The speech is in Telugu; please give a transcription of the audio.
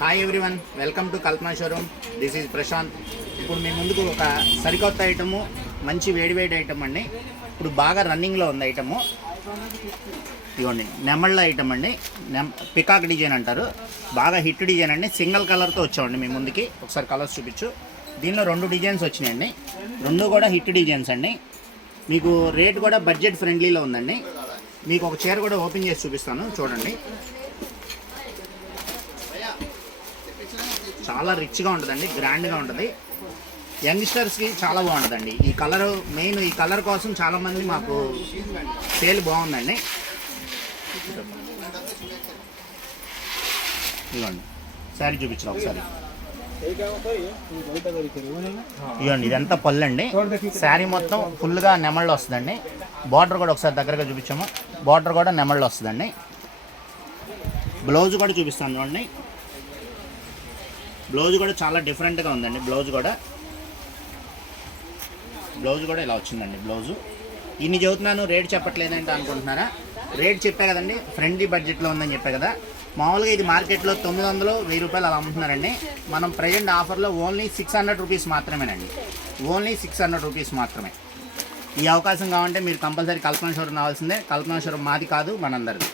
Hi everyone, welcome to Kalpana showroom. This is Prashant. ఇప్పుడు మీ ముందుకు ఒక సరికొత్త ఐటము, మంచి వేడివేడి ఐటమ్ అండి. ఇప్పుడు బాగా రన్నింగ్లో ఉంది ఐటము. ఇవ్వండి, నెమళ్ళ ఐటమ్ అండి. పికాక్ డిజైన్ అంటారు. బాగా హిట్ డిజైన్ అండి. సింగిల్ కలర్తో వచ్చామండి మీ ముందుకి. ఒకసారి కలర్స్ చూపించు. దీనిలో 2 డిజైన్స్ వచ్చినాయండి. 2 కూడా హిట్ డిజైన్స్ అండి. మీకు రేట్ కూడా బడ్జెట్ ఫ్రెండ్లీలో ఉందండి. మీకు ఒక చీర కూడా ఓపెన్ చేసి చూపిస్తాను, చూడండి. చాలా రిచ్గా ఉంటుందండి, గ్రాండ్గా ఉంటుంది. యంగ్స్టర్స్కి చాలా బాగుంటుందండి. ఈ కలర్ మెయిన్, ఈ కలర్ కోసం చాలామంది మాకు సేల్ బాగుందండి. ఇవ్వండి, శారీ చూపించాలి ఒకసారి. ఇవ్వండి, ఇదంతా పళ్ళు అండి. శారీ మొత్తం ఫుల్గా నెమళ్ళు వస్తుందండి. బార్డర్ కూడా ఒకసారి దగ్గరగా చూపించాము. బార్డర్ కూడా నెమళ్ళు వస్తుందండి. బ్లౌజ్ కూడా చూపిస్తాను చూడండి. బ్లౌజ్ కూడా చాలా డిఫరెంట్గా ఉందండి. బ్లౌజ్ కూడా ఇలా వచ్చిందండి. బ్లౌజు ఇన్ని చెబుతున్నాను, రేట్ చెప్పట్లేదంటే అనుకుంటున్నారా? రేట్ చెప్పే కదండి, ఫ్రెండ్లీ బడ్జెట్లో ఉందని చెప్పే కదా. మామూలుగా ఇది మార్కెట్లో 900, 1000 రూపాయలు అలా అమ్ముతున్నారండి. మనం ప్రజెంట్ ఆఫర్లో ఓన్లీ 600 రూపీస్ మాత్రమేనండి. ఓన్లీ 600 రూపీస్ మాత్రమే. ఈ అవకాశం కావాలంటే మీరు కంపల్సరీ కల్పనా షోరూమ్ రావాల్సిందే. కల్పనా షోరూమ్ మాది కాదు, మనందరిది.